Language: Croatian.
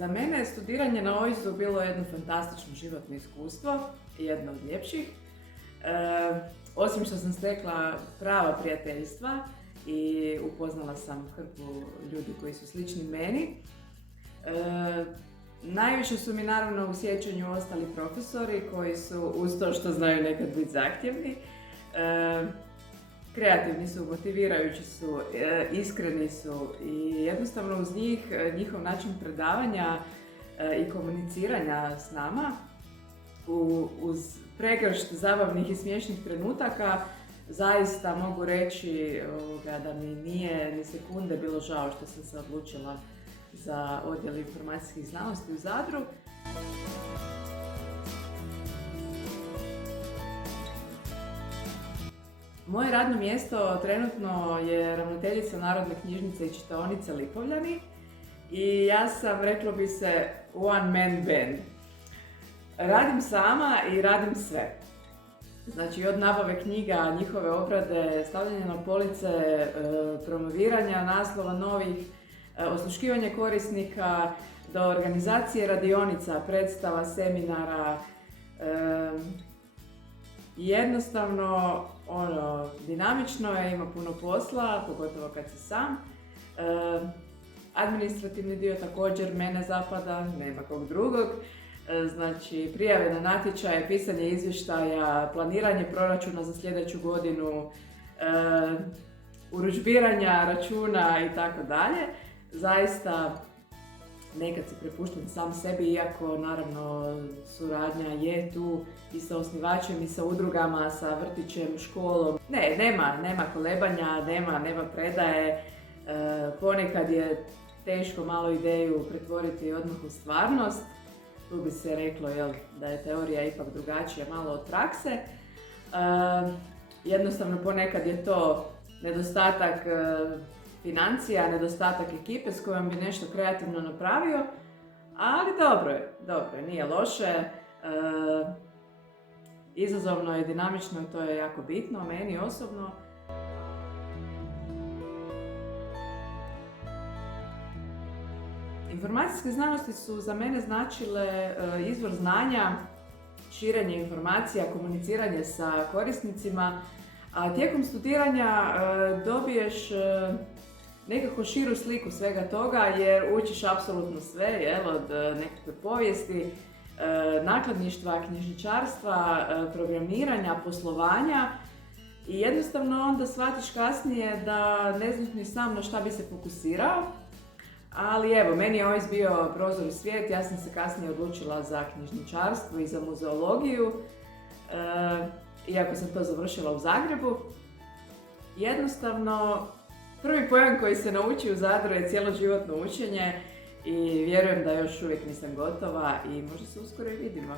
Za mene je studiranje na OIS-u bilo jedno fantastično životno iskustvo i jedno od ljepših. Osim što sam stekla prava prijateljstva i upoznala sam hrpu ljudi koji su slični meni, najviše su mi naravno u sjećanju ostali profesori koji su, uz to što znaju nekad biti zahtjevni, kreativni su, motivirajući su, iskreni su i jednostavno uz njih, njihov način predavanja i komuniciranja s nama uz pregršt zabavnih i smiješnih trenutaka zaista mogu reći da mi nije ni sekunde bilo žao što sam se odlučila za odjel informacijskih znanosti u Zadru. Moje radno mjesto trenutno je ravnateljica Narodne knjižnice i čitaonice Lipovljani i ja sam, reklo bi se, one man band. Radim sama i radim sve. Znači od nabave knjiga, njihove obrade, stavljanja na police, promoviranja naslova novih, osluškivanje korisnika, do organizacije radionica, predstava, seminara. Jednostavno, dinamično je, ima puno posla, pogotovo kad si sam. Administrativni dio također mene zapada, nema kog drugog. Znači, prijave na natječaje, pisanje izvještaja, planiranje proračuna za sljedeću godinu, urudžbiranja računa i tako dalje. Zaista, nekad se prepuštam sam sebi, iako naravno suradnja je tu i sa osnivačem i sa udrugama, sa vrtićem, školom. Nema kolebanja, nema predaje. Ponekad je teško malo ideju pretvoriti odmah u stvarnost. Tu bi se reklo da je teorija ipak drugačija malo od prakse. Jednostavno ponekad je to nedostatak financija, nedostatak ekipe s kojom bi nešto kreativno napravio, ali dobro je, nije loše. Izazovno je, dinamično i to je jako bitno, meni osobno. Informacijske znanosti su za mene značile izvor znanja, širenje informacija, komuniciranje sa korisnicima, a tijekom studiranja dobiješ nekako širu sliku svega toga jer učiš apsolutno sve, od nekakve povijesti, nakladništva, knjižničarstva, programiranja, poslovanja i jednostavno onda shvatiš kasnije da ne znaš ni sam na šta bi se fokusirao. Ali evo, meni je OIS bio prozor u svijet, ja sam se kasnije odlučila za knjižničarstvo i za muzeologiju, iako sam to završila u Zagrebu. Jednostavno, prvi pojam koji se nauči u Zadru je cjeloživotno učenje i vjerujem da još uvijek nisam gotova i možda se uskoro i vidimo.